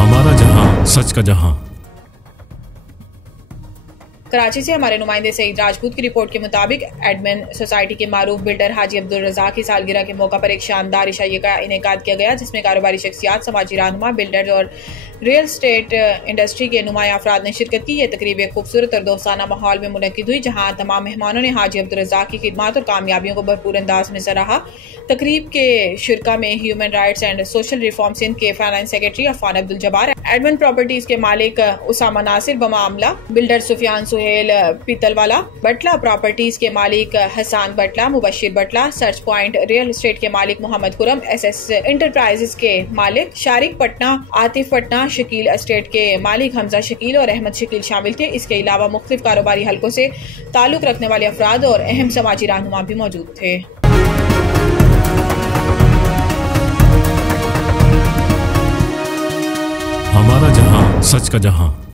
हमारा जहां, सच का जहां। कराची से हमारे नुमाइंदे सईद राजपूत की रिपोर्ट के मुताबिक एडमिन सोसाइटी के मारूफ बिल्डर हाजी अब्दुल रज़ाक की सालगिरह के मौका पर एक शानदार इशाइये का इनेकाद किया गया, जिसमें कारोबारी शख्सियात, समाजी रहनुमा, बिल्डर्स और रियल स्टेट इंडस्ट्री के नुमाया अफराद ने शिरकत की। यह तकरीब एक खूबसूरत और दोस्ताना माहौल में मुनक्किद हुई, जहाँ तमाम मेहमानों ने हाजी अब्दुल रज़ाक की खिदमत और कामयाबियों को भरपूर अंदाज में सराहा। तकरीब के शिरका में human rights and social reform Sindh के finance secretary Afan Abdul Jabbar, admin properties के मालिक उसामा नासिर बमामला, बिल्डर सुफियान सुहेल पीतलवाला, बटला प्रॉपर्टीज के मालिक Hasan Batla, Mubashir Batla, search point real estate के मालिक मोहम्मद खुरम, SS इंटरप्राइजेस के मालिक शारिक पटना, आतिफ पटना, शकील एस्टेट के मालिक हमजा शकील और अहमद शकील शामिल थे। इसके अलावा मुख्तलिफ कारोबारी हलकों से ताल्लुक रखने वाले अफराद और अहम समाजी रहनुमा भी मौजूद थे। हमारा जहां, सच का जहां।